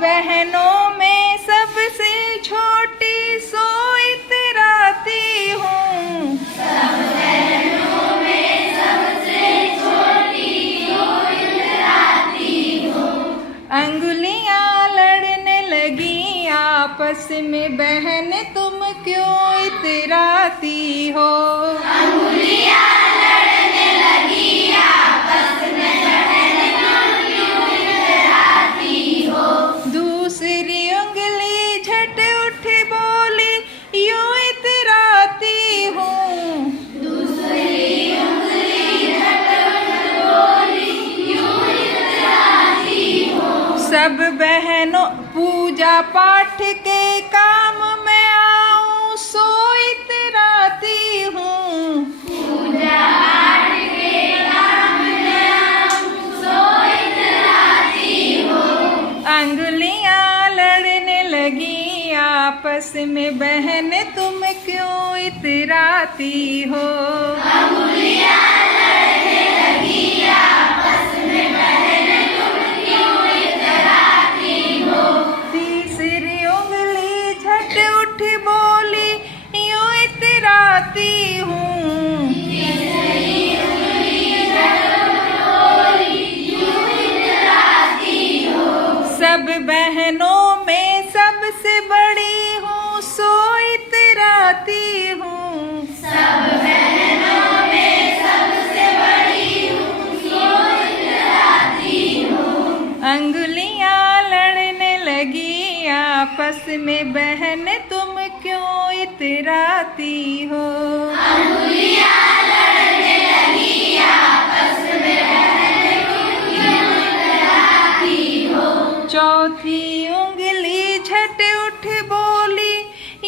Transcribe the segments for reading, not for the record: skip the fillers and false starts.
बहनों में सबसे छोटी सो इतराती हूँ। सब बहनों में सबसे छोटी सो इतराती हूँ। अंगुलियाँ लड़ने लगी आपस में, बहन तुम क्यों इतराती हो। अंगुलियाँ लड़ने लगी आपस में, बहन तुम क्यों इतराती हो। दूसरी उंगली झट उठ बोली, यूं इतराती हूँ। दूसरी उंगली झट उठ बोली, यूं इतराती हो। सब बहनों पूजा पाठ के काम में आऊं, सो इतराती हूँ। पूजा पाठ के काम में आऊं, सो इतराती हो। अंगुलियाँ लड़ने लगी आपस में, बहन तुम क्यों इतराती हो। अंगुलियाँ लड़ने लगी आपस में, बहन तुम क्यों इतराती हो। तीसरी उंगली झट उठ बोली, यूं इतराती हूँ। तीसरी उंगली झट उठ बोली, यूं इतराती हो। सब बहनों में सबसे बड़ी हूँ, सो इतराती हूँ। सब बहनों में सबसे बड़ी हूँ, सो इतराती हूँ। अंगुलियाँ लड़ने लगी आपस में, बहन तुम क्यों इतराती हो। अंगुलियाँ लड़ने लगी आपस में, बहन तुम क्यों इतराती हो। चौथी उंगली झट उठ बोली,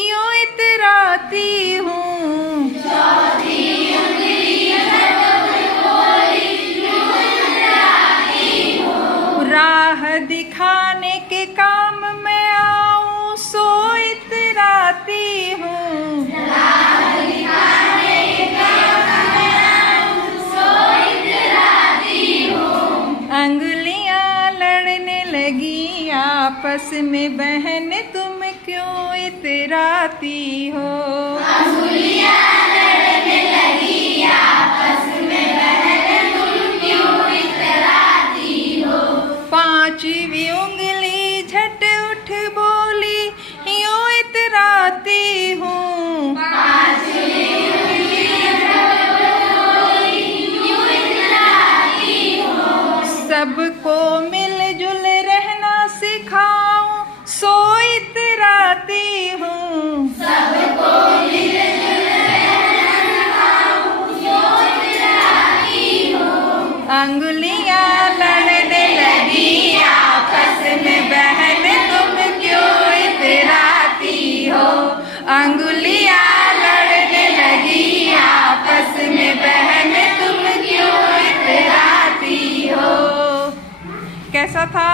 यूं इतराती हूँ। चौथी उंगली झट उठ बोली, यूं इतराती हो। राह दिखाने के काम में आऊं, सो इतराती हूँ। राह दिखाने के काम में आऊं, सो इतराती हो। अंगुलियाँ लड़ने लगी आपस में, बहन तुम क्यों इतराती हो। अंगुलियाँ लड़ने लगी आपस में, बहन तुम क्यों इतराती हो। पांचवी उंगली झट उठ बोली, यूं इतराती हूँ। पांचवी उंगली झट उठ बोली, यूं इतराती हो। सबको मिलजुल रहना सिखाऊं, सो इतराती हूँ। सबको मिलजुल रहना सिखाऊं, सो इतराती हो। अंगुलियाँ लड़ने लगी आपस में, बहन तुम क्यों इतराती हो। अंगुलियाँ लड़ने लगी आपस में, बहन तुम क्यों इतराती हो। कैसा था?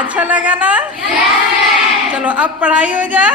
अच्छा लगा ना? चलो अब पढ़ाई हो जाए।